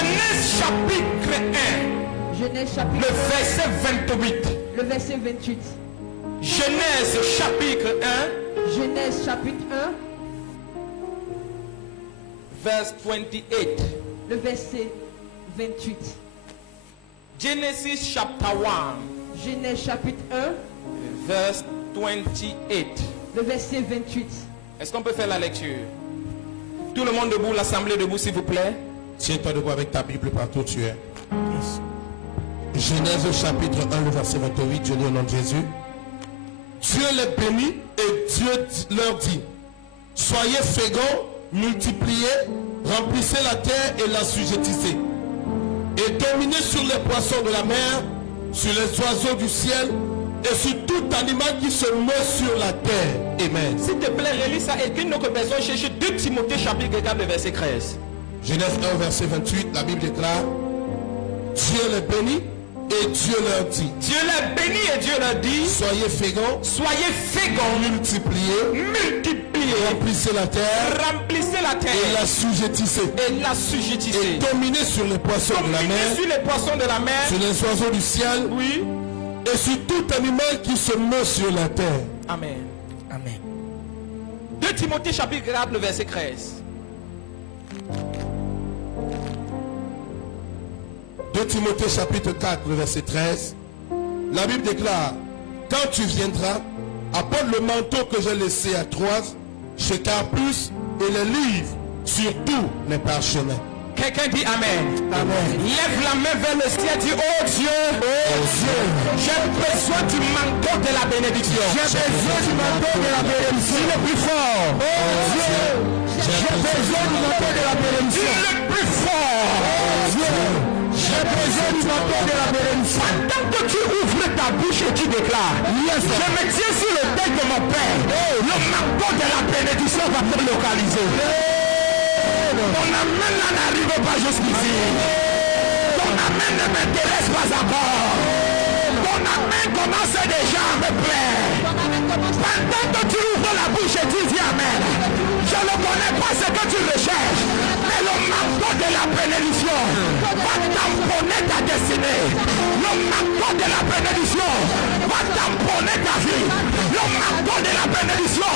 Genèse chapitre 1. Genèse chapitre Le verset 28. Le verset 28. Genèse chapitre 1. Genèse chapitre 1. Verse 28. Le verset 28. Genesis chapter 1. Genèse chapitre 1. Verse 28. Le verset 28. Est-ce qu'on peut faire la lecture? Tout le monde debout, l'assemblée debout s'il vous plaît. Tiens-toi debout avec ta Bible partout où tu es. Genèse chapitre 1, le verset 28, je lis au nom de Jésus. Dieu les bénit et Dieu leur dit: soyez féconds, multipliez, remplissez la terre et l'assujettissez. Et dominez sur les poissons de la mer, sur les oiseaux du ciel et sur tout animal qui se meut sur la terre. Amen. S'il te plaît, relis ça et qu'une autre personne cherche 2 Timothée chapitre 4, le verset 13. Genèse 1, verset 28, la Bible déclare: Dieu les bénit et Dieu leur dit. Dieu les bénit et Dieu leur dit: soyez féconds, soyez féconds, multipliez, remplissez la terre, remplissez la terre et l'assujettissez. Et l'assujettissez. Et dominez sur les poissons de la mer, sur les poissons de la mer, sur les oiseaux du ciel, oui, et sur tout animal qui se meut sur la terre. Amen. Amen. 2 Timothée chapitre 4, le verset 13. 2 Timothée chapitre 4, le verset 13. La Bible déclare: quand tu viendras, apporte le manteau que j'ai laissé à Troas, chez Carpus, et les livres sur tous les parchemins. Quelqu'un dit Amen. Amen. Lève la main vers le ciel, dit: oh Dieu, j'ai besoin du manteau de la bénédiction. J'ai besoin du manteau de la bénédiction. Dis le plus fort. Oh Dieu, j'ai besoin du manteau de la bénédiction. Dis le plus fort. Oh Dieu, j'ai besoin du manteau de la bénédiction. Pendant que tu ouvres ta bouche et tu déclares: yes, je me tiens sur le tête de mon père. Le manteau de la bénédiction va te localiser. Ton amen là n'arrive pas jusqu'ici. Ton amen ne m'intéresse pas encore. Ton amen commence déjà à me plaire. Pendant que tu ouvres la bouche et tu dis Amen, je ne connais pas ce que tu recherches, mais le manteau de la bénédiction va tamponner ta destinée. Le manteau de la bénédiction va tamponner ta vie. Le manteau de la bénédiction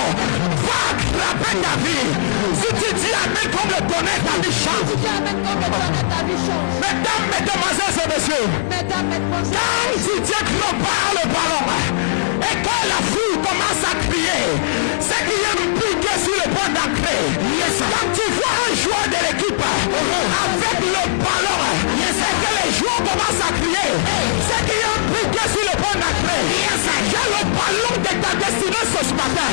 va attraper ta vie. Si tu dis Amen comme le tonnerre, ta vie change. Mesdames, mesdemoiselles et messieurs, quand si Dieu prépare le ballon et que la foule commence à crier, c'est qu'il y a une pique sur le point d'entrée. Quand tu vois un joueur de l'équipe avec le ballon et que les joueurs commencent à crier, c'est qu'il y a un pique sur le point d'entrée. J'ai le ballon de ta destinée ce matin.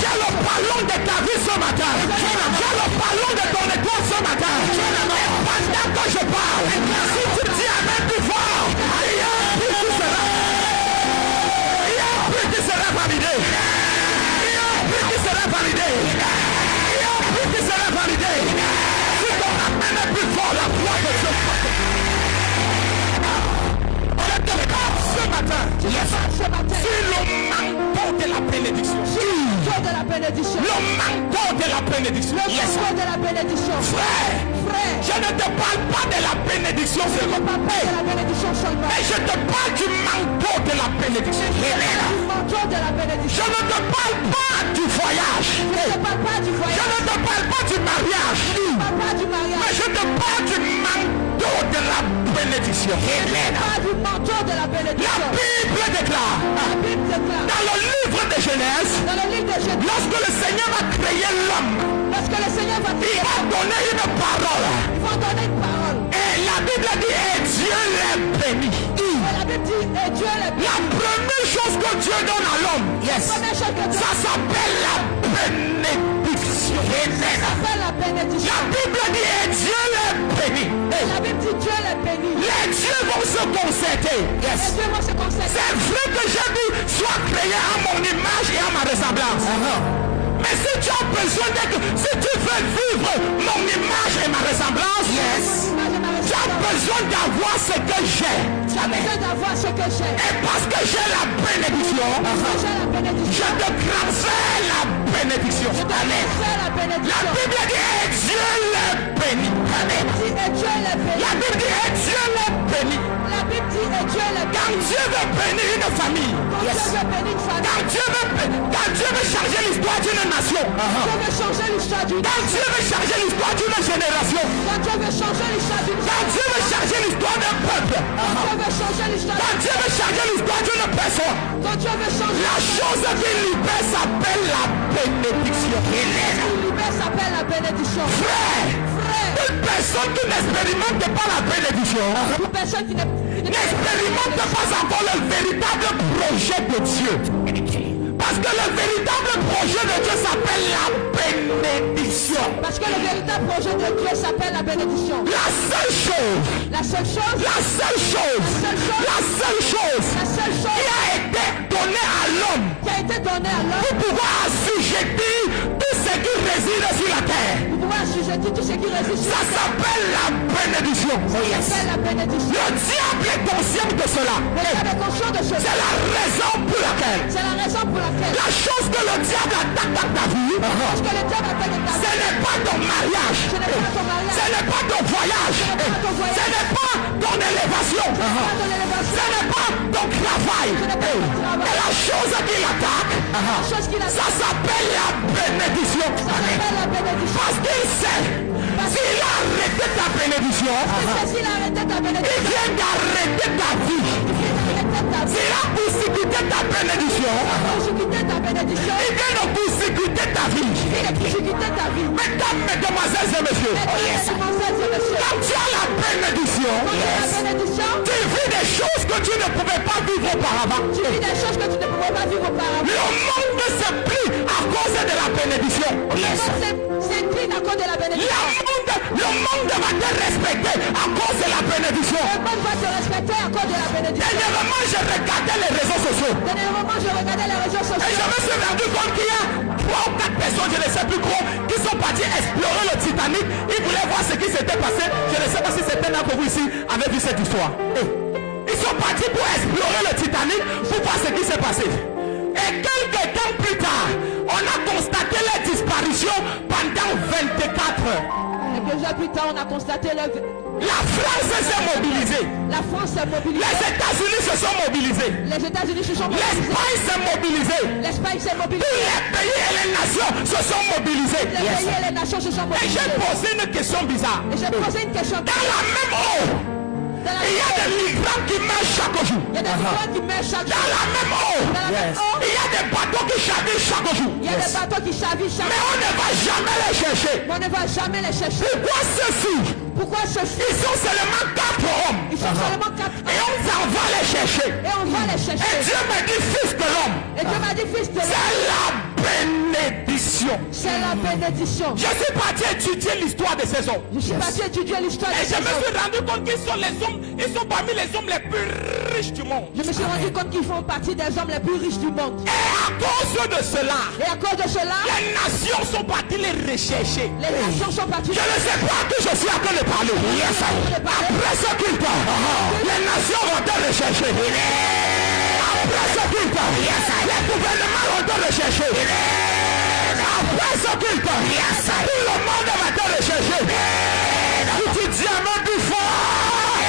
J'ai le ballon de ta vie ce matin. J'ai le ballon de ton étoile ce matin. Et pendant que je parle, si tu dis Amen plus fort, il y a un prix qui sera. Il y a un prix qui sera validé. Il y a un prix qui sera validé. Il y a un prix qui sera validé. Si ton Amen est plus fort, la foi de Dieu. Ce matin, si le manteau de la bénédiction, de la bénédiction, le manteau de la bénédiction, de la bénédiction, frère, je ne te parle pas de la bénédiction seulement, mais je te parle du manteau de la bénédiction. Je ne te parle pas du voyage, je ne te parle pas du mariage, mais je te parle du manteau de la bénédiction. La Bible déclare dans le livre de Genèse, lorsque le Seigneur a créé l'homme, il a donné une parole. Et la Bible dit: et Dieu les bénit. La première chose que Dieu donne à l'homme, ça s'appelle la bénédiction. La Bible dit: et Dieu les bénit. Les dieux vont se concerter. C'est vrai que j'ai dit: sois créé à mon image et à ma ressemblance. Mais si tu as besoin si tu veux vivre mon image et ma ressemblance, tu as besoin d'avoir ce que j'ai. Tu as besoin d'avoir ce que j'ai. Et parce que j'ai la bénédiction, Parce que j'ai la je bénédiction. te transfère la bénédiction. Je te transfère la La bénédiction. Bible dit, et Dieu les bénit. Amen. Et Dieu les bénit. La Bible dit, et Dieu les bénit. La Bible dit, et Dieu les Quand bénit. Dieu veut bénir une famille, Quand Dieu veut bénir une famille, quand Dieu veut changer l'histoire d'une nation, Dieu veut changer l'histoire d'une quand Dieu veut changer l'histoire d'une génération, Quand Dieu veut changer l'histoire d'une quand Dieu veut changer l'histoire d'un peuple, Quand Dieu veut changer l'histoire quand Dieu veut changer l'histoire d'une personne, Quand Dieu veut changer la chose qui libère s'appelle la bénédiction. l'univers s'appelle la bénédiction. Frère, Frère, une personne qui n'expérimente pas la bénédiction une personne qui n'expérimente pas encore le véritable projet de Dieu. Parce que le véritable projet de Dieu s'appelle la bénédiction. Parce que le véritable projet de Dieu s'appelle la bénédiction. La seule chose, La seule chose, la seule chose, la seule chose la seule qui chose a été donnée à l'homme qui a été donnée à l'homme pour pouvoir assujettir tout ce qui réside sur la terre, pour pouvoir assujettir tout ce qui résiste sur ça la terre, s'appelle la bénédiction. s'appelle la bénédiction. Le diable est conscient de cela. Le diable est conscient de cela. C'est la raison pour laquelle C'est la raison pour laquelle la chose que le diable attaque dans ta vie, parce que le diable attaque ta ce vie. n'est pas ton mariage, Ce n'est pas ton ce mariage, n'est pas ton voyage, ce n'est pas ton ce voyage, n'est pas ton élévation, ce n'est pas ton élévation, ce n'est pas ton travail. ce n'est pas ton Et travail. la chose qui l'attaque, La chose qu'il a ça s'appelle la bénédiction. ça s'appelle la bénédiction. Parce qu'il sait, s'il a arrêté ta bénédiction, C'est s'il a arrêté ta il bénédiction, vient d'arrêter ta vie. il a arrêté ta vie. S'il a bousculé ta bénédiction, J'ai quitté ta bénédiction, il vient de bousculer ta vie. j'ai quitté ta vie. Mesdames, mesdemoiselles et messieurs, Mesdames et messieurs, quand tu as la bénédiction, la bénédiction, tu vis des choses que tu ne pouvais pas vivre auparavant. tu vis des choses que tu ne pouvais pas vivre auparavant. Le monde se plie à cause de la bénédiction. S'incline à cause de la bénédiction. Le monde va te respecter à cause de la bénédiction. Le monde va te respecter à cause de la bénédiction. Dernièrement, je regardais les réseaux sociaux Dernièrement, je regardais les réseaux et je sociaux. me suis rendu compte qu'il y a 3 ou 4 personnes, je ne sais plus trop, qui sont partis explorer le Titanic. Ils voulaient voir ce qui s'était passé. Je ne sais pas si certains d'entre vous ici avaient vu cette histoire. Ils sont partis pour explorer le Titanic pour voir ce qui s'est passé. Et quelques temps plus tard, on a constaté la disparition pendant 24 heures. Et que plus tard, on a constaté La France s'est mobilisée. la France s'est mobilisée. Les États-Unis se sont mobilisés. Les États-Unis se sont mobilisés. L'Espagne s'est mobilisée. L'Espagne s'est Tous mobilisée. les pays et les nations se sont mobilisés. Les pays et les nations se sont Et j'ai mobilisés. posé une question bizarre. Et j'ai posé une question. Dans la même eau, Dans la il y a des migrants qui meurent chaque jour. Il y a des migrants qui meurent chaque Dans jour. la même eau, Dans la même eau, il y a des bateaux qui chavirent chaque jour. il y a des bateaux qui chavissent chaque Mais jour. on ne va jamais les chercher. Mais on ne va jamais les chercher. Pourquoi ceux-ci? Pourquoi ceux-ci? Ils sont seulement 4 hommes. Ils sont seulement 4 Et on s'en va les chercher. et on va les Et chercher. Dieu me dit, fils de l'homme, Et Dieu m'a dit, fils de l'homme, c'est la bénédiction. c'est la bénédiction. Je suis parti étudier l'histoire de ces hommes. Je suis parti étudier l'histoire de Et ces je me hommes. suis rendu compte qu'ils sont les hommes, ils sont parmi les hommes les plus riches du monde. Je me suis rendu compte qu'ils font partie des hommes les plus riches du monde. Et à cause de cela, Et à cause de cela, les nations sont parties les rechercher. les nations sont parties. Je ne sais pas à qui je suis en train de parler. Après ce qu'il parle, les nations vont te rechercher. Après ce qu'il parle, les gouvernements vont te rechercher. Après ce qu'il parle, tout le monde va te rechercher. Tu dis à moi du fort.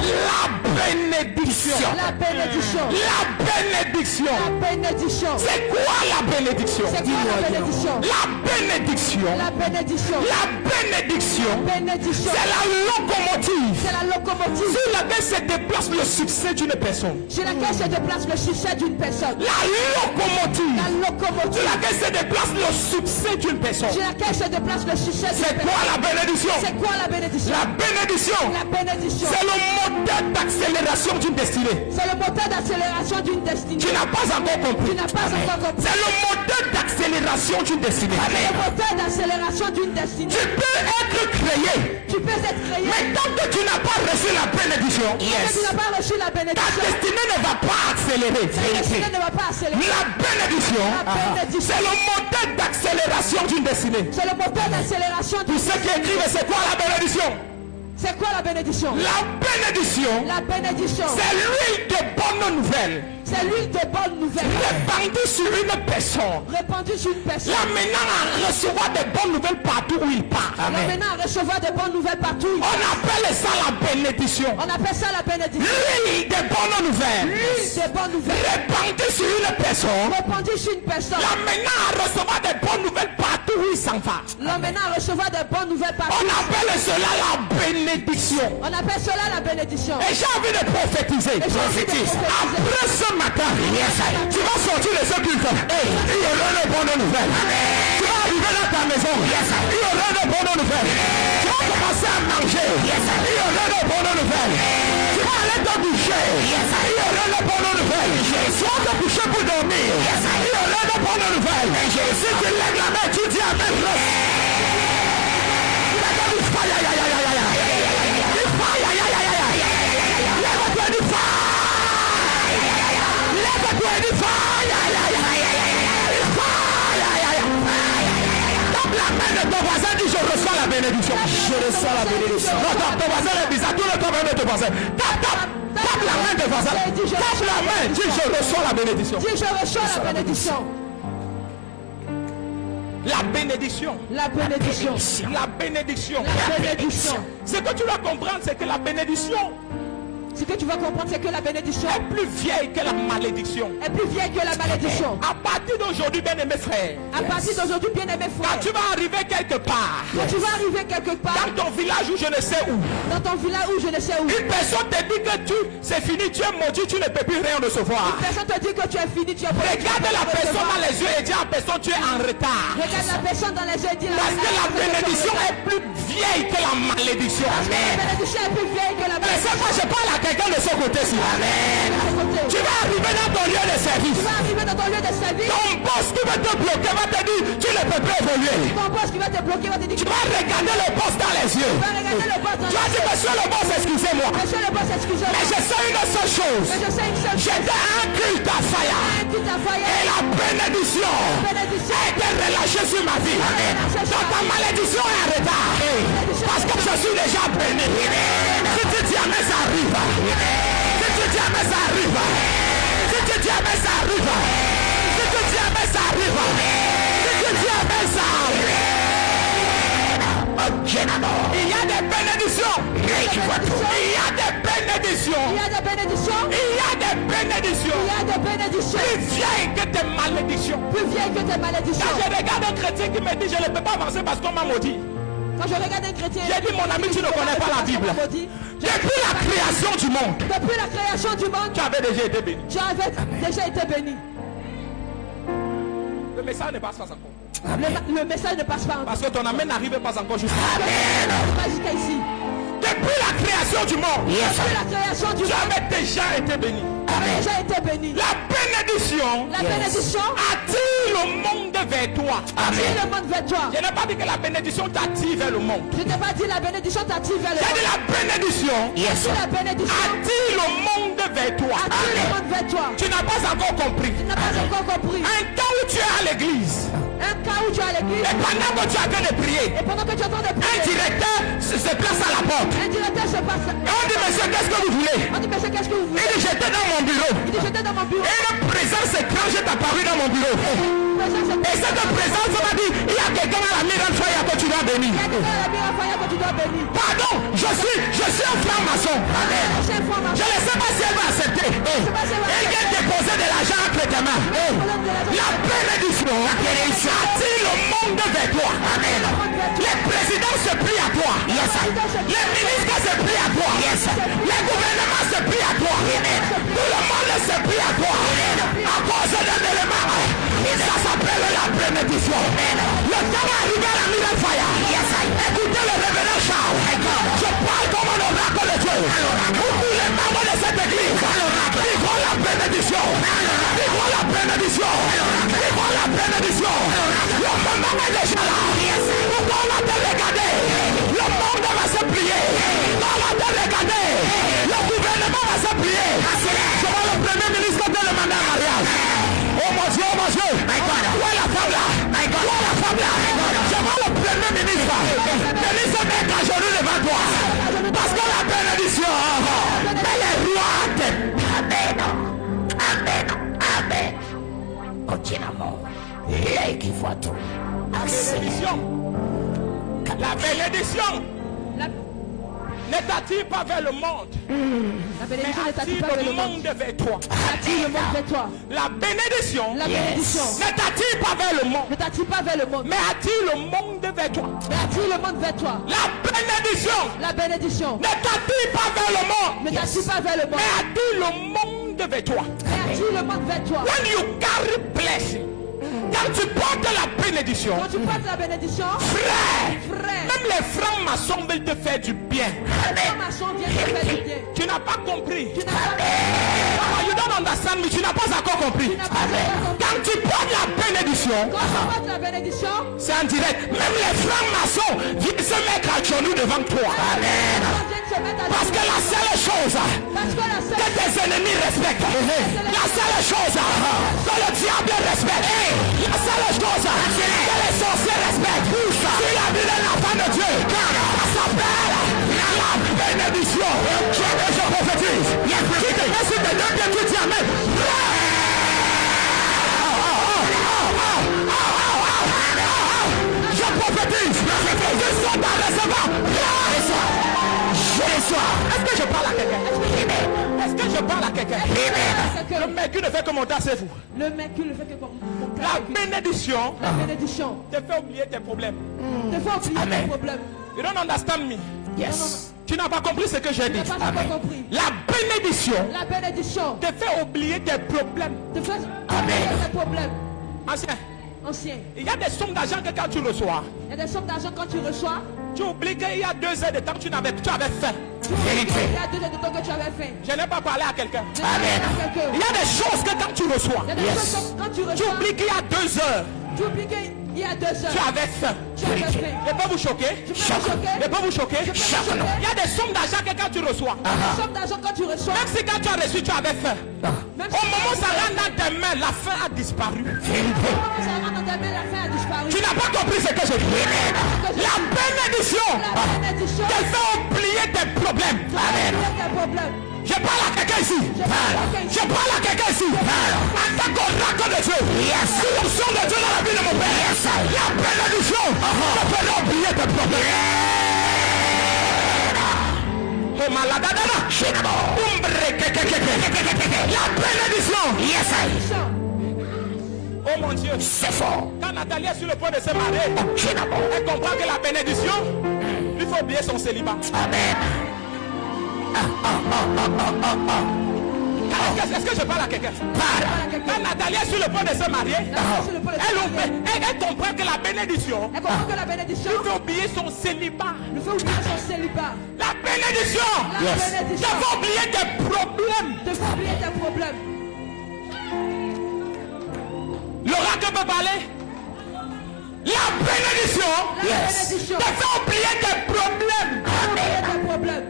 La bénédiction. La bénédiction. La bénédiction. La bénédiction. C'est quoi la bénédiction? C'est quoi la bénédiction? La bénédiction. La bénédiction. La bénédiction. Bénédiction. C'est la locomotive C'est la locomotive sur laquelle se déplace le succès d'une personne. sur laquelle se déplace le succès d'une personne. La locomotive La sur locomotive laquelle se déplace le succès d'une personne. sur laquelle se déplace le succès d'une C'est personne. quoi la bénédiction? C'est quoi la bénédiction? La bénédiction, La bénédiction. c'est le moteur d'accélération d'une destinée. C'est le moteur d'accélération d'une destinée. Tu n'as pas encore Tu compris. n'as pas encore compris. C'est le moteur d'accélération d'une destinée. C'est le moteur d'accélération d'une destinée. Tu peux être créé, Tu peux être créé, mais tant que tu n'as pas reçu la bénédiction, mais tu n'as pas reçu la ta bénédiction. destinée ne va pas accélérer. Ta destinée ne va pas Parce d'accélération. La bénédiction, c'est le moteur d'accélération d'une destinée. C'est le moteur d'accélération Pour ceux qui écrivent, c'est quoi la bénédiction? C'est quoi la bénédiction? La bénédiction, La bénédiction, c'est l'huile de bonnes nouvelles c'est l'huile de bonnes nouvelles répandue sur une personne, répandue sur une personne. l'amenant à recevoir des bonnes nouvelles partout où il part. L'amenant à recevoir de bonnes nouvelles partout. On appelle ça la bénédiction. On appelle ça la bénédiction. L'huile de bonnes nouvelles L'huile de bonnes nouvelles répandue sur une personne, répandue sur une personne. l'amenant à recevoir des bonnes nouvelles partout où il s'en va. L'amenant à recevoir de bonnes nouvelles partout. On appelle cela la bénédiction. On appelle cela la bénédiction. Et j'ai envie de prophétiser. Et j'ai envie de prophétiser. Après ce matin, tu vas sortir de ce culte. Il y aura de bonnes nouvelles. Tu vas arriver dans ta maison. Il y aura de bonnes nouvelles. Tu vas commencer à manger. Il y aura de bonnes nouvelles. Tu vas aller te doucher. Il y aura de bonnes nouvelles. Tu vas te coucher pour dormir. Il y aura de bonnes nouvelles. Si tu lèves la main, tu dis amen. Ton voisin dit je reçois la bénédiction. Je reçois la bénédiction. Non, ton voisin est bizarre. Tout le temps même de ton voisin. Tape la main de voisin. Tape la main. Dis je reçois la bénédiction. Dis je reçois la bénédiction. La bénédiction. La bénédiction. La bénédiction. La bénédiction. Ce que tu dois comprendre, c'est que la bénédiction Ce que tu vas comprendre, c'est que la bénédiction est plus vieille que la malédiction. est plus vieille que la malédiction. À partir d'aujourd'hui, bien-aimés frères, À partir d'aujourd'hui, bien aimé quand frère, tu vas arriver quelque part, quand tu vas arriver quelque part, dans ton village ou je ne sais où, dans ton village ou je ne sais où, une personne te dit que c'est fini, tu es maudit, tu ne peux plus rien recevoir. personne te dit que tu es fini, tu es maudit, tu Regarde peux la pas personne recevoir. dans les yeux et dis à la personne tu es en retard. Regarde la personne dans les yeux et dis Parce que la bénédiction est plus vieille que la malédiction. La bénédiction est plus vieille que la Mais c'est malédiction. moi je parle à quelqu'un de ce côté-ci. Tu vas arriver dans ton lieu de service. Tu vas arriver dans ton lieu de service, Ton boss qui va te bloquer va te dire tu ne peux plus évoluer. ton boss qui va te bloquer va te dire Tu que vas regarder le boss dans les yeux. tu vas regarder le boss dans Tu vas les dire yeux. monsieur le boss excusez-moi. Monsieur le boss, excusez-moi, Mais je sais une seule chose. mais je sais une seule chose. J'étais un culte à fire. Tout à fait, Et la bénédiction bénédiction a été relâchée sur ma vie. Donc ta malédiction est en retard. Parce que je suis déjà béni. Si tu dis mais ça arrive. Si tu dis mais ça arrive. Si tu dis mais ça arrive. Si tu dis mais ça arrive. Si tu dis mais ça arrive. Il y a des bénédictions. Il y a des bénédictions. il y a des bénédictions, Il y a des bénédictions. il y a des bénédictions Plus vieilles que des malédictions. plus vieilles que tes malédictions. Quand je regarde un chrétien qui me dit je ne peux pas avancer parce qu'on m'a maudit. Quand je regarde un chrétien, J'ai dit mon ami tu ne connais pas la Bible. Depuis la création du monde, Depuis la création du monde, tu avais déjà été béni. tu avais déjà été béni. Le message ne passe pas encore. Le message ne passe pas encore. Parce que ton ami n'arrive pas encore jusqu'à. Pas jusqu'à ici. Depuis la création du monde, Depuis la création du tu monde, avais déjà été béni. tu avais déjà été béni. La bénédiction La bénédiction attire le monde vers toi. attire le monde vers toi. Je n'ai pas dit que la bénédiction t'attire vers le monde. Je t'ai pas dit la bénédiction t'attire vers le J'ai dit monde. la bénédiction C'est la bénédiction attire le monde vers toi. attire le monde vers toi. Tu n'as pas encore compris. Tu n'as pas encore compris. Un temps où tu es à l'église Un cas où tu es à l'église et pendant que tu es en train de prier, et pendant que tu es en train de un prier, directeur se place à la porte. un directeur se passe. Et on dit monsieur qu'est-ce que vous voulez? On dit monsieur qu'est-ce que vous Il voulez? dit j'étais dans mon bureau Il dit j'étais dans mon bureau. et une présence étrange est apparue dans mon bureau. Et cette présence m'a dit il y a quelqu'un à la miracle fire que tu dois bénir. Il y a quelqu'un à la mire à que tu dois bénir. Pardon, je suis un franc-maçon. Chef, Je ne sais pas si elle va accepter. Elle vient déposer de l'argent entre tes mains. La bénédiction attire le monde vers toi. Les présidents se plient à toi. Les ministres se plient à toi. Les gouvernements se plient à toi. Tout le monde se plie à toi. À cause d'un élément. Ça s'appelle la bénédiction. Le temps est arrivé à la miracle fire. Écoutez le révérend Charles. Je parle comme un oracle de Dieu. Pour tous les membres de cette église. Vivons la bénédiction. Vivons la bénédiction. Vivons la bénédiction. Le moment est déjà là. Pourquoi on a te regarder? Le monde va se plier. On va te regarder. Le gouvernement va se plier. Je vois le premier ministre de demander un mariage. Bénis ce mec à genoux devant toi. Parce que la bénédiction, elle est roi. Amen. Amen. Amen. Continuellement. Et qui voit tout. La bénédiction. La bénédiction ne t'attire pas vers le monde. La bénédiction ne t'attire mais pas vers attire le monde vers toi. Attire le monde vers toi. La bénédiction La bénédiction ne t'attire pas vers le monde. ne t'attire pas vers le monde. Mais attire le monde vers toi. Mais attire le monde vers toi. La bénédiction La bénédiction ne t'attire pas vers le monde. ne t'attire pas vers le monde. Mais attire le monde vers toi. Mais attire le monde vers toi. When you carry blessing, quand tu portes la bénédiction, Quand tu portes la bénédiction, frère, frère, même les francs-maçons veulent te faire du bien. les francs-maçons viennent te faire du bien. Tu n'as pas compris. Tu n'as pas compris. Oh, you don't understand me. Tu n'as pas encore compris. Tu n'as pas encore compris. Quand tu portes la bénédiction, Quand tu portes la bénédiction, c'est en direct. Même les francs-maçons viennent se mettre à genoux devant toi. Amen. les gens viennent se mettre à Parce que la seule chose Parce que la que seule tes ennemis respectent, la seule chose que le diable respecte, la seule chose que les sorciers respectent, c'est la vie de l'enfant de Dieu. Ça s'appelle la bénédiction. Je prophétise. Si quelqu'un se te donne bien, tu dis amen. Je prophétise. Je suis dans le recevoir. Je reçois. Est-ce que je parle à quelqu'un? Est-ce que je parle à quelqu'un? Le mec qui ne fait que monter à ses vous. le mec qui le fait que comme La bénédiction la bénédiction te fait oublier tes problèmes. te fait oublier Amen. tes problèmes. You don't understand me. Yes. Tu n'as pas compris ce que j'ai Tu dit. n'as pas compris. La bénédiction La bénédiction te fait oublier tes problèmes. te fait oublier tes problèmes. Ancien, Ancien. il y a des sommes d'argent que quand tu reçois, Il y a des sommes d'argent quand tu reçois. tu oublies qu'il y a 2 heures de temps que tu avais faim. Il y a 2 heures de temps que tu avais fait. Je n'ai pas parlé à quelqu'un. Amen. Il y a des choses que quand tu reçois, Il y a des choses quand tu tu reçois. oublies qu'il y a 2 heures, Tu oublies qu'il y a 2 heures. tu avais faim. Tu avais faim. Je peux vous choquer? Je peux vous choquer. Je peux vous choquer? Je peux vous choquer. Il y a des sommes d'argent que quand tu reçois, Des sommes d'argent quand tu reçois. même si quand tu as reçu, tu avais faim. Même Au moment où ça rentre dans tes mains, la faim a disparu. ça rentre dans ta main, la fin a disparu. Tu n'as pas compris ce que je dis. La bénédiction La bénédiction te fait oublier tes problèmes. Amen. Tes problèmes. Je parle à quelqu'un ici. Je parle à quelqu'un ici. En tant qu'oracle de Dieu. Sous l'option de Dieu dans la vie de mon père. La bénédiction te fait oublier tes problèmes. Oh maladadana. La bénédiction. Bénédiction. Oh mon Dieu. C'est fort. Quand Nathalie est sur le point de se marier, elle comprend que la bénédiction lui faut oublier son célibat. Amen. Est-ce que je parle à quelqu'un? Quand Nathalie est sur le point de se marier, elle comprend que la bénédiction Elle comprend que la bénédiction lui fait oublier son célibat. nous fait oublier son célibat. La bénédiction La te bénédiction fait oublier tes problèmes. te fait oublier tes problèmes. L'oracle peut parler. La bénédiction La bénédiction te fait oublier tes problèmes. oublier tes problèmes.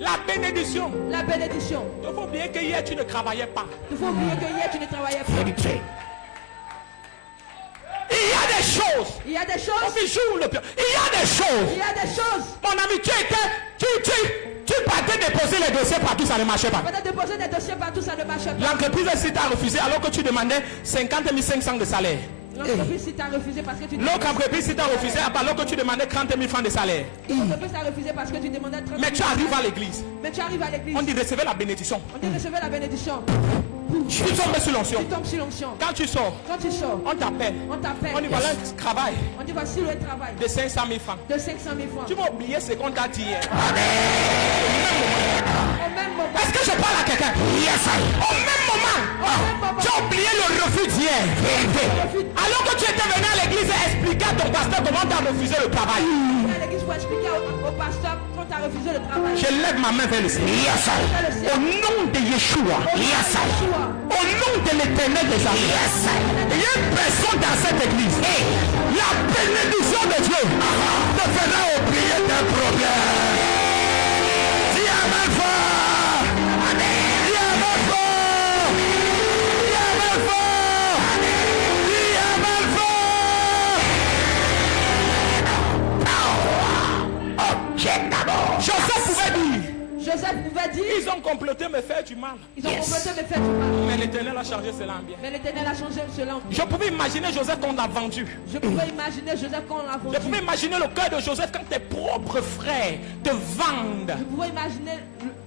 La bénédiction La bénédiction te fait oublier que hier tu ne travaillais pas. te fait oublier que hier tu ne travaillais pas. Il y a des choses. Il y a des On choses. fait jour le pire. Il y a des choses. Il y a des choses. Mon ami, tu partais déposer les dossiers partout, ça ne marchait pas. Peut-être déposer des dossiers partout, ça ne marche pas. L'entreprise si t'a refusé alors que tu demandais 50 500 de salaire. L'entreprise si t'a refusé parce que tu L'autre entreprise si t'a refusé alors que tu demandais 30 000 francs de salaire. L'entreprise t'a refusé parce que tu demandais 30 000. Mais tu arrives à l'église. Mais tu arrives à l'église. On dit recevez la bénédiction. On dit recevez la bénédiction. Tu tombes sur l'onction. Tu tombes sur l'onction. Quand tu sors, Quand tu sors, on t'appelle. on t'appelle. On dit voilà un travail On dit voici le travail de 500 000 francs. de 500 000 francs. Tu vas oublier ce qu'on t'a dit hier. Au même moment. Est-ce que je parle à quelqu'un? Au même moment, tu as oublié le refus d'hier. Alors que tu étais venu à l'église et expliquer à ton pasteur comment tu as refusé le travail. À l'église pour expliquer au pasteur quand tu as refusé le travail. Je lève ma main vers le ciel. Au nom de Yeshua. Au nom de l'éternel des armées. Il y a une personne dans cette église. La bénédiction de Dieu te fera oublier tes problèmes. Dis amen fort. Dis amen fort. Dis amen fort. Dis amen fort. Joseph pouvait dire, ils ont comploté me faire du mal. ils ont comploté me faire du mal. Mais l'Éternel a changé cela en bien. Mais l'Éternel a changé cela. Je pouvais imaginer Joseph qu'on l'a vendu. Je pouvais imaginer Joseph quand on l'a vendu. Je pouvais imaginer le cœur de Joseph quand tes propres frères te vendent. Je pouvais imaginer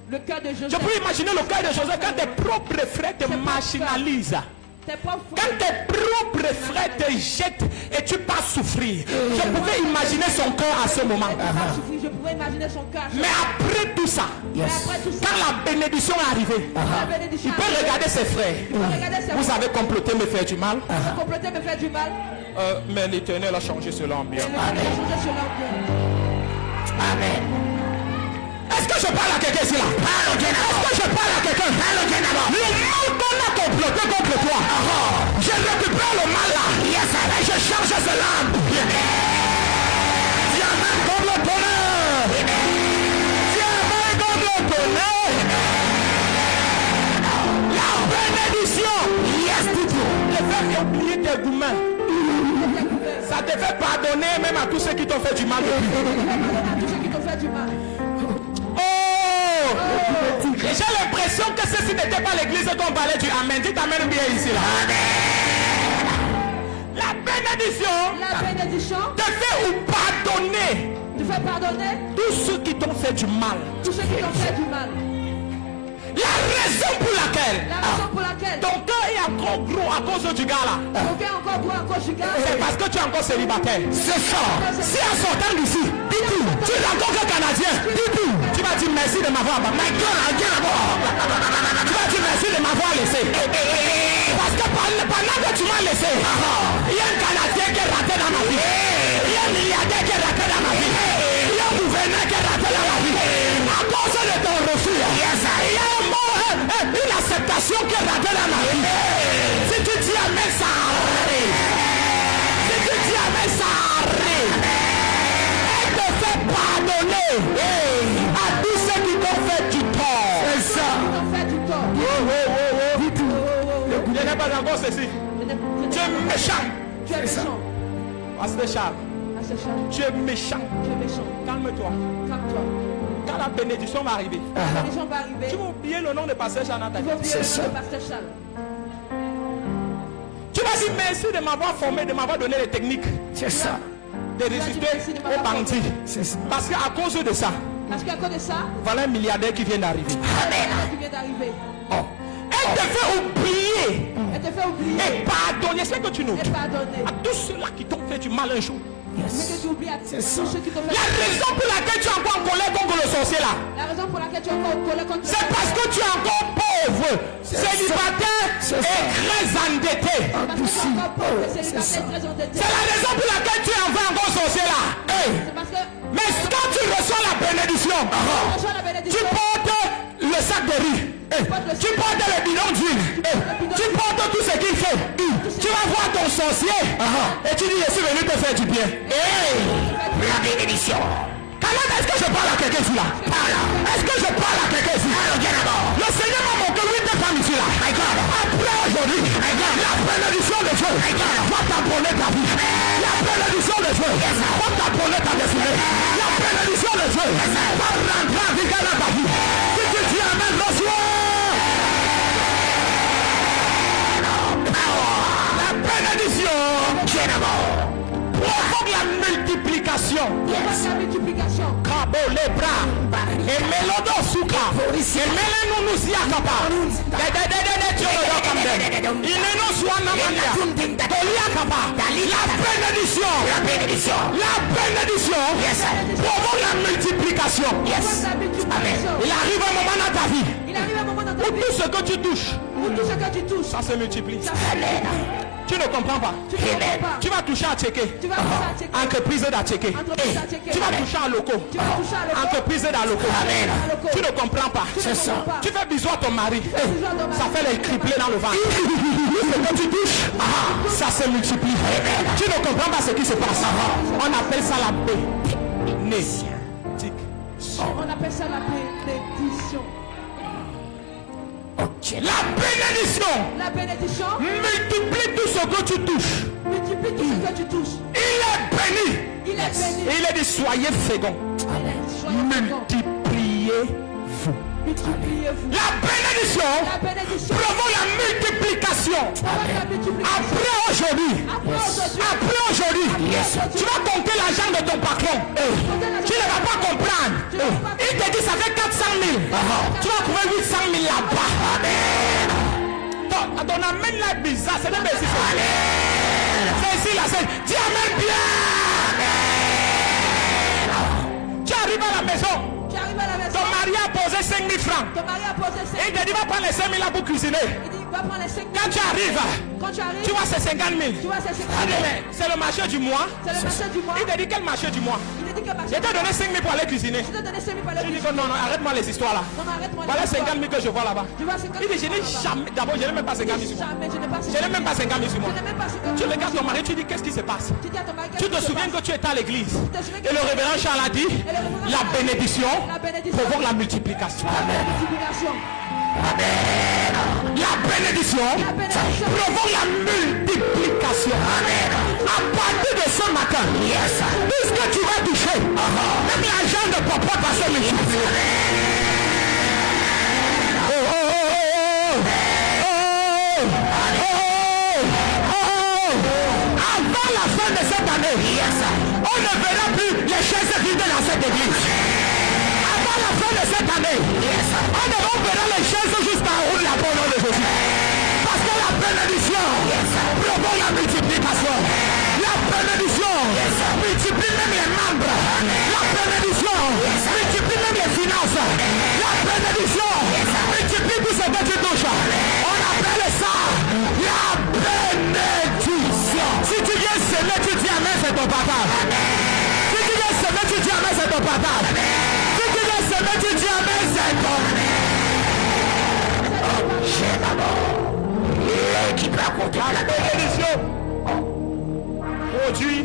le cœur de Joseph. Je pouvais imaginer le cœur de Joseph quand tes propres frères te marginalisent. Tes propres Quand frères. tes propres frères te jettent et tu pars souffrir. Je pouvais imaginer son cœur à ce moment. Je pouvais imaginer son cœur. Mais après tout ça, Mais après tout ça, quand la bénédiction est arrivée, la bénédiction il peut arrive. regarder ses frères. Il peut regarder ses Vous frères. avez comploté me faire du mal. Ils ont comploté me faire du mal. Mais l'Éternel a changé cela en bien. Et l'Éternel a changé cela en bien. Amen. Est-ce que je parle à quelqu'un ici là? Est-ce que je parle à quelqu'un? Le mal qu'on a comploté contre toi, je récupère le mal là. Et je change cela en bien. Viens même comme le tonnerre. Viens même comme le tonnerre. La bénédiction. Yes, tout. Le fait d'oublier tes gourmands. Ça te fait pardonner même à tous ceux qui t'ont fait du mal depuis. Tous ceux qui t'ont fait du mal. J'ai l'impression que ceci n'était pas l'église qu'on parlait du Amen. Dites Amen bien ici là. La bénédiction La bénédiction te fait ou pardonner te fait pardonner tous ceux qui t'ont fait du mal. tous ceux qui t'ont fait du mal. La raison pour laquelle La raison pour laquelle ton cœur est encore gros à cause du gars là, ton cœur encore gros à cause du gars, c'est parce que tu es encore célibataire. C'est ça. Si en sortant d'ici, tu es encore que Canadien, tu vas dire merci de m'avoir. My God, tu vas dire merci de m'avoir laissé. Parce que pendant que tu m'as laissé, il y a un Canadien qui est raté dans ma vie. Il y a un milliardaire qui est raté dans ma vie. Il y a un gouverneur qui est raté dans ma vie. À cause de ton refus, il y a un mot, une acceptation qui est ratée dans ma vie. Si tu dis Amen, ça arrive. Si tu dis Amen, ça arrive. Elle te fait pardonner à tous ceux qui t'ont fait du tort. C'est ça. qui t'ont fait du tort. Je n'ai pas encore ceci. Tu es méchant. Tu es méchant. Pasteur Charles, Pasteur Charles, tu es méchant. tu es méchant. Calme-toi. Calme-toi. Quand la bénédiction va arriver, La bénédiction va arriver. tu vas oublier le nom de Pasteur Charles dans ta Tu vas vie. oublier le nom de Pasteur Charles. Tu vas dire merci de m'avoir formé, de m'avoir donné les techniques. C'est ça. De résister aux bandits. Parce qu'à cause de ça, Parce qu'à cause de ça, voilà un milliardaire qui vient d'arriver. qui vient d'arriver. Elle te fait oublier Elle te fait oublier et pardonner. C'est que tu notes et pardonner. à tous ceux-là qui t'ont fait du mal un jour. Mais que tu oublies à tous ceux qui t'ont fait La raison pour laquelle tu es encore en colère contre le sorcier là, La raison pour laquelle tu es encore collé contre c'est parce que tu es encore pauvre, célibataire et très endetté. Parce que tu es encore pauvre, célibataire, très endetté. C'est la raison pour laquelle tu es encore sorcier là. C'est parce que Mais quand tu reçois la bénédiction, tu reçois la tu bénédiction. portes le sac de riz, tu portes le bidon d'huile, tu portes tout ce qu'il faut. Tu vas voir ton sorcier et tu dis je suis venu te faire du bien. La bénédiction. Est-ce que je parle à quelqu'un ici là? Est-ce que je parle à quelqu'un ici? Le Seigneur m'a montré 8 femmes ici là. Après aujourd'hui, la bénédiction de Dieu va t'abonner ta vie. La bénédiction de Dieu va t'abonner ta destinée. La bénédiction de Dieu va rentrer en vie dans ta vie. Si tu dis Amen, reçois. La bénédiction provoque la multiplication. La multiplication. Cabo les bras et mélodo souka et mélano nous y akapa il ne nous soit namania la bénédiction provoque la multiplication. Il arrive un moment dans ta vie Il arrive un moment dans ta où vie tout ce que tu touches où tout ce que tu touches, ça se multiplie. ça se Tu ne comprends pas. Tu ne comprends pas. Tu vas toucher à checker. Tu vas toucher à checker. Entreprise d'Atcheké. Entreprise d'Atcheké. Tu vas toucher à loco. Tu vas toucher à loco. Entreprise d'Aloco. Amen. Tu ne comprends pas. Tu ne comprends pas. Tu fais bisous à ton mari. bisous à ton mari. Ça fait les triplés dans le ventre. Ce que tu touches, ça se multiplie. Tu ne comprends pas ce qui se passe. On appelle ça la bénédiction. On appelle ça la bénédiction. La bénédiction La bénédiction multiplie tout ce que tu touches. multiplie tout ce que tu touches. Il est béni. Il est béni. Et il est dit soyez féconds. Soyez féconds. Multipliez-vous. Multipliez-vous. La bénédiction La bénédiction. provoque la multiplication. Après aujourd'hui, tu vas compter l'argent de ton patron. Tu ne vas pas comprendre. Il te dit ça fait 400 000. Tu vas trouver 800 000 là-bas. Ton amène là bizarre. C'est même ici. C'est ici là. Dis amen bien. Tu arrives à la maison. Tu arrives à la maison. Ton mari a posé 5 000 francs. Ton mari a posé 5 000. Et il te dit va prendre les 5 000 là pour cuisiner. Il dit va prendre les 5 000. Quand tu arrives, tu vois c'est 50 000. Tu vois c'est 50 Ah, 000. mais c'est le marché du mois. C'est le marché du mois. Il te dit quel marché du mois? Il te dit quel marché? Je t'ai donné 5 000 pour aller cuisiner. Je t'ai donné 5 000 pour Je aller dis que non, arrête-moi les histoires là. Non, arrête-moi. Voilà 50 000 que je vois là-bas. Tu vois 50 000. Il dit je n'ai jamais, d'abord je n'ai même pas 50 000 sur moi. Jamais, je n'ai pas 50 000. Je n'ai même pas 50 000 sur moi. Je n'ai même pas 50 000. Tu regardes ton mari, tu dis qu'est-ce qui se passe? Tu dis à ton mari, Tu te souviens que tu étais à l'église te souviens que et le révérend Charles a dit la bénédiction provoque la multiplication. multiplication. La bénédiction provoque la multiplication. À partir de ce matin, tout ce que tu vas toucher, même l'argent de papa va se multiplier. Avant la fin de cette année, on ne verra plus les chaises vides dans cette église. Avant la fin de cette année, on verra les chaises jusqu'en haut de la bonne nom de Jésus. Parce que la bénédiction provoque la multiplication. La bénédiction multiplie même les membres. La bénédiction multiplie même les finances. La bénédiction multiplie tout ce que tu touches. On appelle ça la bénédiction. Si tu viens semer, tu dis amen, c'est ton partage. Si tu viens semer, tu dis amen, c'est ton partage. Si tu viens semer, tu dis amen, c'est ton. J'ai d'abord qui peut raconter la bénédiction. Produit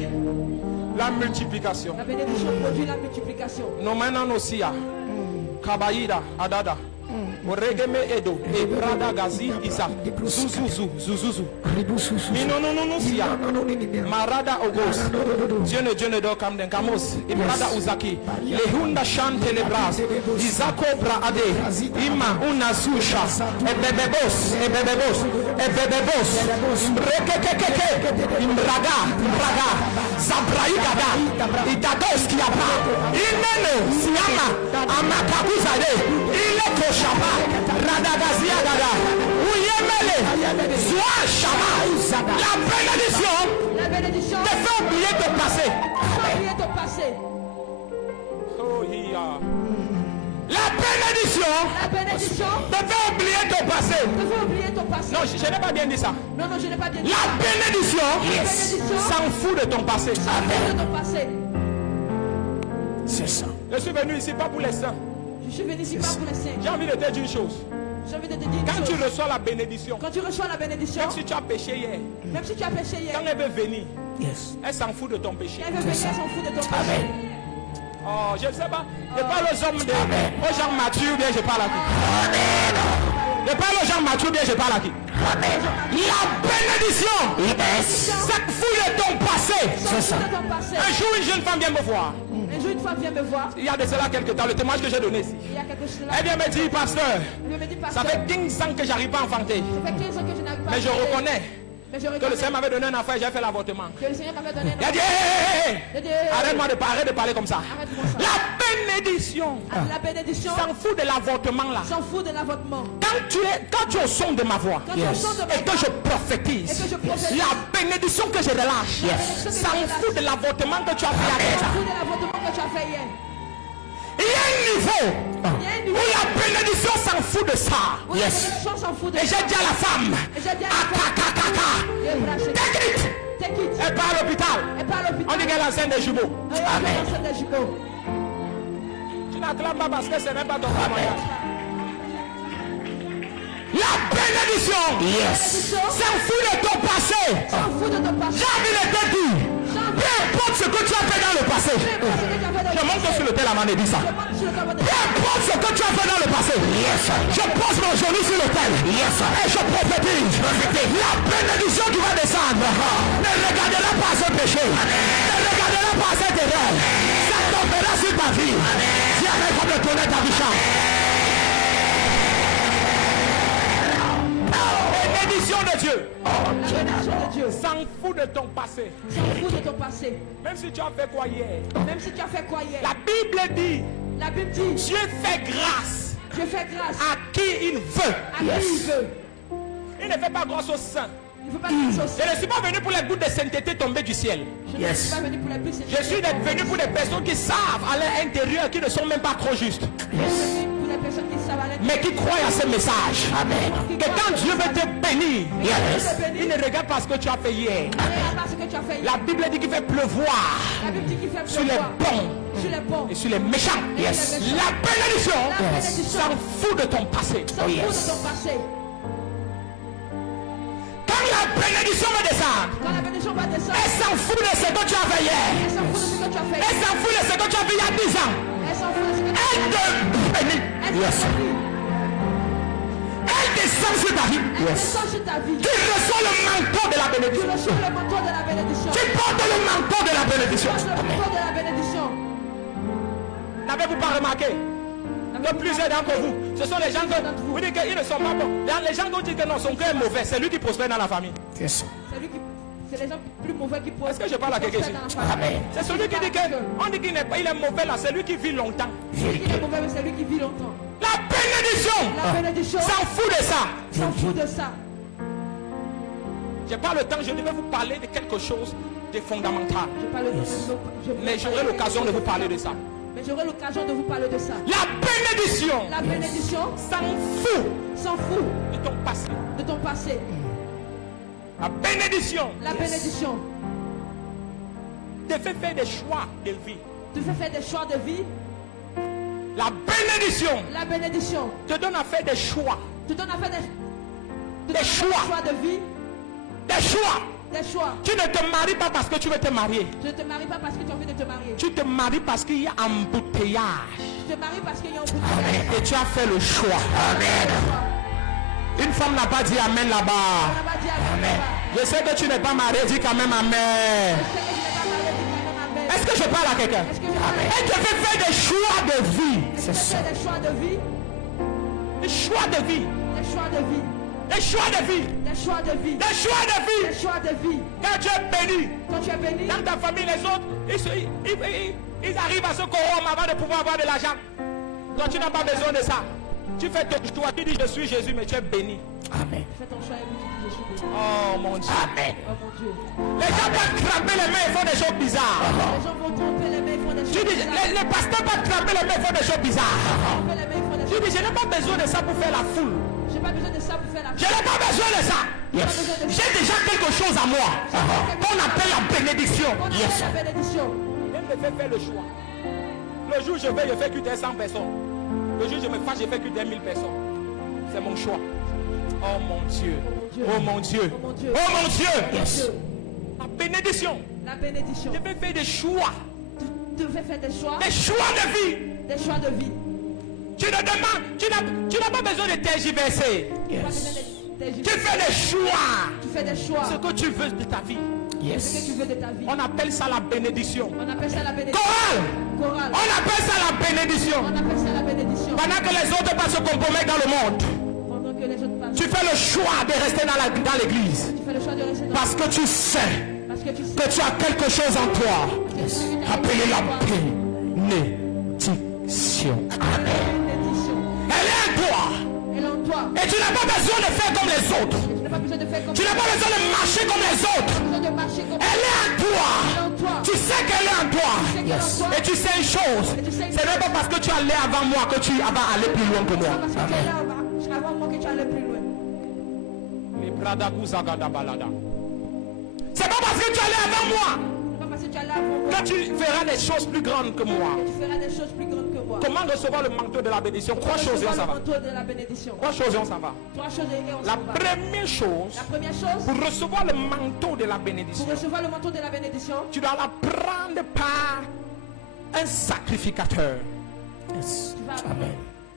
la multiplication. La bénédiction produit la multiplication. No maintenant aussi à Kabaïda Adada. Oregeme Edo et Brada Gazi Isa Zuzuzu Minononusia Marada Ogos Dieu ne dort comme d'un Kamos Ibrada Uzaki Lehunda Chante le Bras Isako Braade Ima Unazusha Ebebebos Rekekekeke Imbraga Zabraigada Idados Kiapa Inene Siama Amakabuzade Ile Koshaba Radagazia Dada Ouyemele Sois Shama. La bénédiction te fait oublier ton passé. Oh, la bénédiction te fait oublier ton passé. Non, je n'ai pas bien dit ça. Non, je n'ai pas bien dit ça. La bénédiction s'en fout de ton passé. C'est ça. Je suis venu ici pas pour les saints. Je suis venu ici pas pour les saints. J'ai envie de te dire une chose. Quand tu reçois la bénédiction, même si tu as péché hier, quand elle veut venir, elle s'en fout de ton péché. Amen. Oh, je ne sais pas. Je parle aux hommes aux gens matures, bien je parle à qui? Je parle aux gens matures, bien je parle à qui? La bénédiction s'en fout de ton passé. Un jour, une jeune femme vient me voir. Il y a de cela quelques temps, le témoignage que j'ai donné ici. Elle vient me dire, pasteur, ça fait 15 ans que j'arrive pas à enfanter. Mais je reconnais que le Seigneur m'avait donné un enfant et j'ai fait l'avortement. Il a dit, arrête-moi de parler comme ça. La bénédiction s'en fout de l'avortement là. Quand tu es au son de ma voix et que je prophétise, la bénédiction que je relâche s'en fout de l'avortement que tu as fait hier. Il y a un niveau où la bénédiction s'en fout de ça. Et j'ai dit à la femme, take it. Elle part à l'hôpital. On dit qu'elle est enceinte des jumeaux. Amen. Tu n'acclames pas parce que ce n'est pas ton témoignage. La bénédiction s'en fout de ton passé. J'ai envie de te dire, peu importe ce que tu as fait dans le passé. Je monte sur le tel, la dit ça. Peu importe ce que tu as fait dans le passé. Je pose mon genou sur le tel. Et je prophétise. La bénédiction qui va descendre. Ne regardez pas ce péché. Ne regardez pas cette erreur. Ça tombera sur ta vie. Viens avec comme le tonnerre ta vie. bénédiction de Dieu La bénédiction de Dieu s'en fout de ton passé. s'en fout de ton passé. Même si tu as fait quoi hier. Même si tu as fait quoi hier. La Bible dit, La Bible dit, Dieu fait grâce Dieu fait grâce à qui il veut. à qui il veut. Il ne fait pas grâce aux saints. Il ne faut pas grâce au Je ne suis pas venu pour les gouttes de sainteté tombées du ciel. Je ne suis pas venu pour la pluie. Je suis venu pour des personnes qui savent à l'intérieur, qui ne sont même pas trop justes, Je suis venu pour les personnes qui savent aller. mais qui croient à ce message. Amen. Que quand Dieu veut te bénir, il ne regarde pas ce que tu as fait hier. Regarde pas ce que tu as fait hier. La Bible dit qu'il fait pleuvoir La Bible dit qu'il fait sur les pleuvoir bons sur les bons. et sur les méchants. Yes. La bénédiction La bénédiction s'en fout de ton passé. s'en fout de ton passé. Quand la bénédiction va descendre, Quand la bénédiction va descendre, elle s'en fout de ce que tu as fait hier. elle s'en fout de ce que tu as fait. Elle s'en fout de ce que tu as fait il y a 10 ans. Elle s'en fout de ce que tu as Elle fait. te bénit. Elle s'en fout. Elle descend sur ta vie. Elle descend sur ta vie. Tu reçois le manteau de la Tu bénédiction. reçois le manteau de la bénédiction. Tu portes le manteau de la bénédiction. Tu portes le manteau de la bénédiction. N'avez-vous pas remarqué que plusieurs d'entre vous, ce sont les gens que vous dites qu'ils ne sont pas bons. Les gens qui disent que non, son cœur est mauvais, c'est lui qui prospère dans la famille. C'est les gens plus mauvais qui Est-ce que je parle à quelqu'un ici? Amen. C'est celui qui dit que on dit qu'il n'est pas, il est mauvais là, c'est lui qui vit longtemps. Celui qui est mauvais, mais c'est lui qui vit longtemps. La bénédiction La bénédiction s'en fout de ça. s'en fout de ça. J'ai pas le temps, je devais vous parler de quelque chose de fondamental. Je parle de Mais j'aurai l'occasion de vous parler de ça. Mais j'aurai l'occasion de vous parler de ça. La bénédiction La bénédiction s'en fout s'en fout de ton passé. de ton passé. La bénédiction La bénédiction te fait faire des choix de vie. te fait faire des choix de vie. La bénédiction La bénédiction te donne à faire des choix. te donne à faire Des choix. de vie. Des choix. Des choix. Tu ne te maries pas parce que tu veux te marier. Tu ne te maries pas parce que tu as envie de te marier. Tu te maries parce qu'il y a embouteillage. Tu te maries parce qu'il y a un bout Et tu as fait le choix. Amen. Une femme n'a pas dit Amen On là-bas. n'a pas dit amen. Je sais que tu n'es pas marié, dis quand même Amen. Je sais que tu n'es pas marié, dis quand même amen. Est-ce que je parle à quelqu'un? Est-ce que je parle Elle te fait faire des choix de vie. Tu fais des choix de vie. Des choix de vie. Des choix de vie. Des choix de vie. Des choix de vie. Des choix de Des vie. choix de vie. Quand tu es béni, Quand tu es béni, dans ta famille, les autres, ils arrivent à se corrompre avant de pouvoir avoir de l'argent. Toi, tu n'as pas besoin de ça. Tu fais ton choix, tu dis je suis Jésus, mais tu es béni. Amen. fais ton choix et puis tu dis je suis béni. Oh mon Dieu. Amen. Oh mon Dieu. Les gens peuvent cramer les mains et font des choses bizarres. Les gens vont tromper les mains, ils font des Tu choses dis, bizarres. les pasteurs peuvent cramer les mains et font des choses bizarres. Tromper les mains, ils font des Tu choses dis, je n'ai pas besoin de ça pour faire la foule. J'ai pas besoin de ça pour faire la Je n'ai pas besoin de ça. J'ai déjà quelque chose à moi qu'on appelle la bénédiction. On appelle la bénédiction. Elle me fait faire le choix. Le jour où je vais, je fais que des 100 personnes. Le jour où je me fâche, je fais que des 1000 personnes. C'est mon choix. Oh mon Dieu. Oh mon Dieu. Oh mon Dieu. Oh mon Dieu. Dieu. La bénédiction. La bénédiction. Je vais faire des choix. Tu devais faire des choix. Des choix de vie. Des choix de vie. Tu ne demandes, tu n'as pas besoin de tergiverser. Tu n'as pas besoin de- Tu fais des choix. Tu fais des choix. Ce que tu veux de ta vie. Ce que tu veux de ta vie. On appelle ça la bénédiction. On appelle ça la bénédiction. Chorale. Chorale. On appelle ça la bénédiction. On appelle ça la bénédiction. Pendant que les autres pas se compromettent dans le monde, Pendant que les autres passent. tu fais le choix de rester dans l'église. Tu fais le choix de rester dans Parce que tu sais Parce que tu sais que tu as quelque chose en toi. Appelez la bénédiction. Amen. la bénédiction. Elle est en toi. Elle est en toi. Et tu n'as pas besoin de faire comme les autres. Tu n'as pas besoin de faire comme Tu n'as pas besoin de marcher comme les autres. Tu n'as pas besoin de marcher comme Elle est en toi. Elle est en toi. Tu sais qu'elle est en toi. Tu sais qu'elle est en toi. Et tu sais une chose. Et tu sais une Ce n'est pas parce que tu allais avant moi que tu vas aller plus loin que moi. Parce que tu es là avant moi que tu allais plus loin. C'est pas parce que tu allais avant moi C'est pas parce que tu es là avant moi que tu feras des choses plus grandes que moi. que tu feras des choses plus grandes que moi. Comment recevoir le manteau de la bénédiction? Trois choses et on s'en va. Le manteau de la bénédiction. Trois choses et on s'en va. Trois choses et on La s'en va. première chose, La première chose, pour recevoir le manteau de la pour bénédiction, recevoir le manteau de la bénédiction, tu dois la prendre par un sacrificateur. tu vas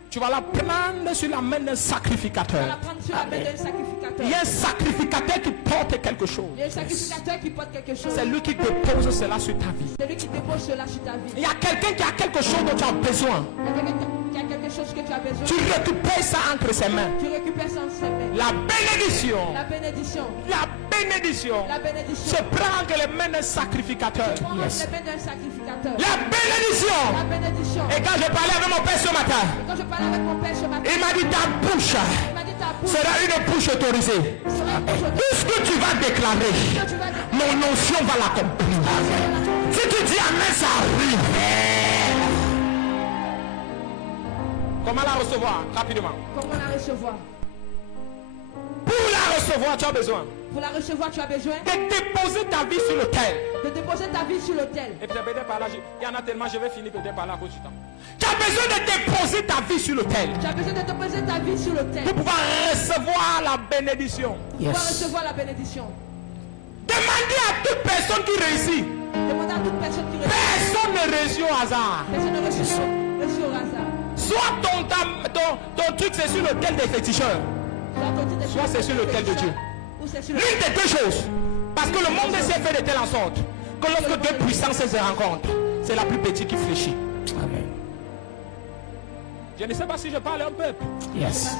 Tu vas la prendre sur la main d'un sacrificateur. la prendre sur la main d'un sacrificateur. Il y a un sacrificateur qui porte quelque chose. Il y a un sacrificateur qui porte quelque chose. C'est lui qui dépose cela sur ta vie. C'est lui qui dépose cela sur ta vie. Il y a quelqu'un qui a quelque chose dont tu as besoin. Il y a quelqu'un qui a quelque chose que tu as besoin, tu récupères ça entre ses mains. tu récupères ça en ses mains. La bénédiction, La bénédiction. la bénédiction La bénédiction. se prend entre les mains d'un sacrificateur. Prends les mains d'un sacrificateur. La bénédiction. La bénédiction. Et quand je parlais avec mon père ce matin, Quand je parlais avec mon père ce matin, il m'a dit ta bouche il m'a dit ta bouche sera une bouche autorisée. sera une bouche Tout ce que tu vas déclarer, que tu vas dire. mon onction va l'accomplir. Si tu dis amen, ça arrive. Comment la recevoir rapidement? Comment la recevoir? Pour la recevoir, tu as besoin Pour la recevoir, tu as besoin de déposer ta vie sur l'autel. de déposer ta vie sur l'autel. Et peut-être par là, il y en a tellement, je vais finir peut-être par là à cause du temps. Tu as besoin de déposer ta vie sur l'autel Tu as besoin de déposer ta vie sur l'autel pour pouvoir recevoir la bénédiction. pour pouvoir recevoir la bénédiction. Demandez à toute personne qui réussit. Demandez à toute personne qui réussit. Personne ne réussit au hasard. Personne ne reçoit au hasard. Soit ton truc c'est sur l'autel des féticheurs, soit c'est sur l'autel de Dieu. Ou c'est sur L'une des deux choses. Parce que le monde s'est fait de telle en sorte que lorsque deux puissances se rencontrent, c'est la plus petite qui fléchit. Amen. Je ne sais pas si je parle à un peuple. Yes.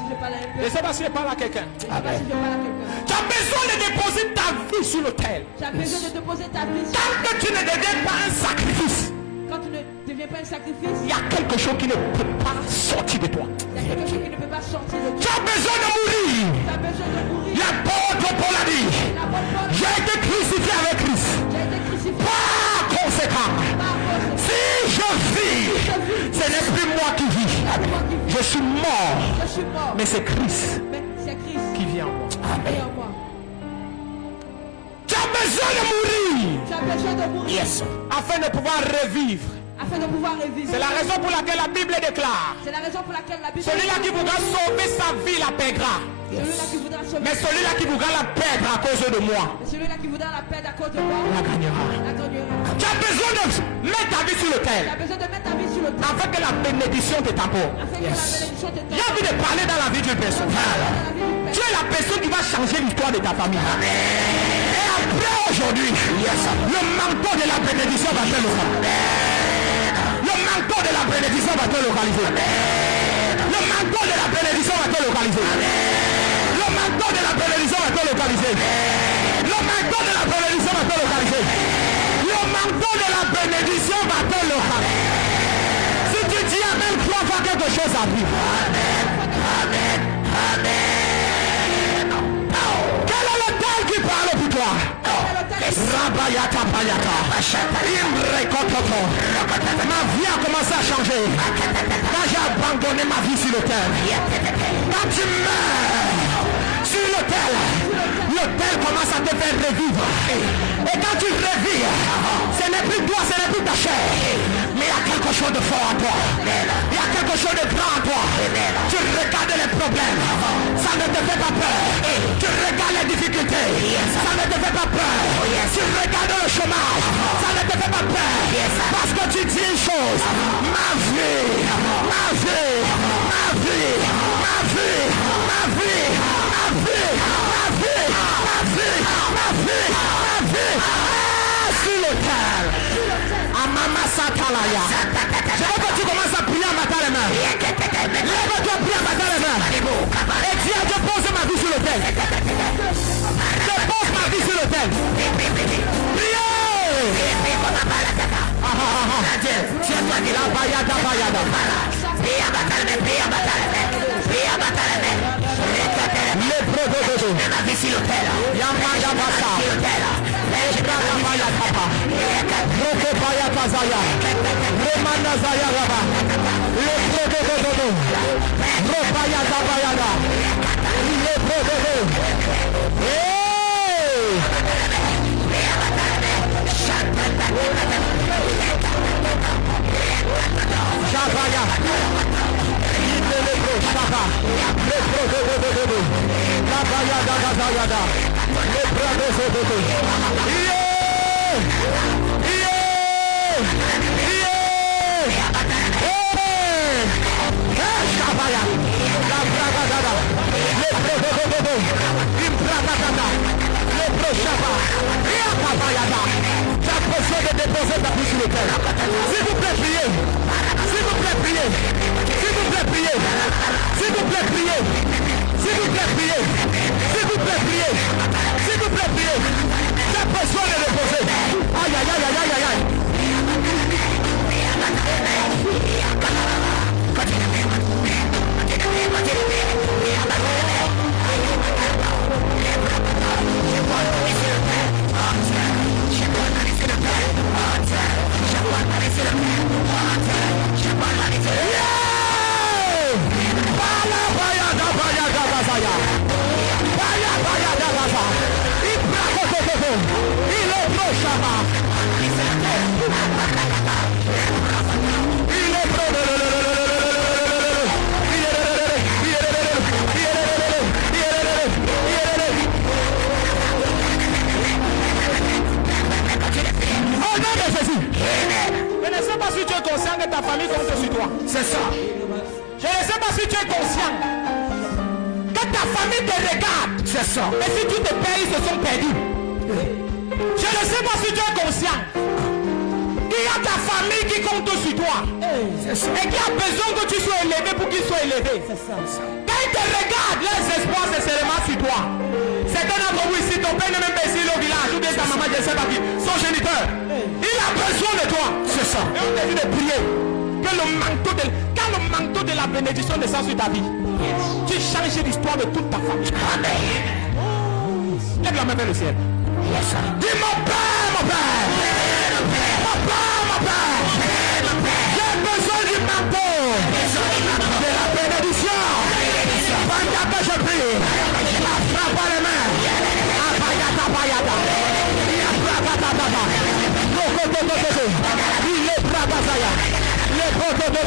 Je ne sais pas si je parle à quelqu'un. Je sais pas si je parle à quelqu'un. Tu as besoin de déposer ta vie sur l'autel. Tu as besoin de déposer ta vie sur Tant que tu ne deviens pas un sacrifice, Quand tu ne deviens pas un sacrifice, il y a quelque chose qui ne peut pas sortir de toi. il y a quelque chose qui ne peut pas sortir de Tu toi. as besoin de mourir. Tu as besoin de mourir. L'apôtre Paul a dit, La bonne parole, j'ai été crucifié avec Christ. j'ai été crucifié Par conséquent, par cause si je vis, ce n'est plus moi qui vis. Je suis mort, je suis mort. mais c'est Christ Mais c'est Christ qui vit en moi. qui est en moi. Tu as besoin de mourir Tu as besoin de mourir afin de pouvoir revivre. afin de pouvoir revivre. C'est la raison pour laquelle la Bible déclare, C'est la raison pour laquelle la Bible celui-là qui voudra sauver sa vie la paiera. celui-là qui voudra sauver, Mais celui-là qui voudra la perdre à cause de moi, celui-là qui voudra la perdre à cause de moi, la gagnera. la gagnera. Tu as besoin de mettre ta vie sur Tu l'autel as besoin de mettre ta vie sur le temps afin que la bénédiction te t'apporte. afin que la bénédiction te J'ai envie de parler dans la vie d'une personne. Tu es la personne qui va changer l'histoire de ta famille. Et après aujourd'hui, le manteau de la bénédiction va te localiser. Le manteau de la bénédiction va te localiser. Le manteau de la bénédiction va te localiser. Le manteau de la bénédiction va te localiser. Le manteau de la bénédiction va te localiser. Le manteau de la bénédiction va te localiser. Si tu dis amen, crois voir quelque chose arrive. Amen. Amen. Amen. Quel est le tel qui parle pour toi? Rabayata Payata. Imrekototo. Ma vie a commencé à changer. Quand j'ai abandonné ma vie sur l'autel. Quand tu meurs sur l'autel commence à te faire revivre. Et quand tu revis, ce n'est plus toi, ce n'est plus ta chair. Mais il y a quelque chose de fort en toi. Il y a quelque chose de grand en toi. Tu regardes les problèmes. Ça ne te fait pas peur. Tu regardes les difficultés. Ça ne te fait pas peur. Tu regardes le chômage. Ça ne te fait pas peur. Parce que tu dis une chose. Ma vie. Ma vie. Ma vie. Ma vie. Ma vie. Ma vie. Ma vie. Ma vie. Ma vie. Ma vie. Sur l'autel. Amama Satalaya. Je veux que tu commences à prier à matin les mains. Lève-toi, prie à matin les mains. Et dis à Dieu, pose ma vie sur l'autel. Je pose ma vie sur l'autel. Priez. La bayada bayada. Le prododo. Yamada basa. Ebrada bayata. Roko bayata zaya. Remanda zaya raba. Le prododo. Robayada bayada. Le prododo. Shabaya. Le pro shaba. Le prododo. La bayada zaya. Le prododo. De déposer ta vie sur le terre. S'il vous plaît, priez. S'il vous plaît, priez. S'il vous plaît, priez. plaît, priez. S'il vous plaît, priez. S'il vous plaît, priez. S'il vous plaît, priez. J'ai besoin de reposer. Aïe, aïe, aïe, aïe, aïe, aïe. Je ne sais pas si tu es conscient que ta famille compte sur toi. C'est ça. Je ne sais pas si tu es conscient que ta famille te regarde. C'est ça. Et si tu te perds, ils se sont perdus. Je ne sais pas si tu es conscient qu'il y a ta famille qui compte sur toi. Et qui a besoin que tu sois élevé pour qu'ils soient élevés. Quand ils te regardent, leurs espoirs c'est seulement sur toi. Certains d'entre vous ici, ton père n'est même pas ici au village, ou bien ta maman, je ne sais pas qui, son géniteur. Il a besoin de toi. C'est ça. Et on te dit de prier. Que le manteau quand le manteau de la bénédiction descend sur ta vie, tu changes l'histoire de toute ta famille. Amen. Lève la main vers le ciel. Dis mon père, mon père. Mon père, mon père. J'ai besoin du manteau de la bénédiction. Pendant que je prie, frappe les mains. Apayata, apayata. Il est brabazaya. Le proto de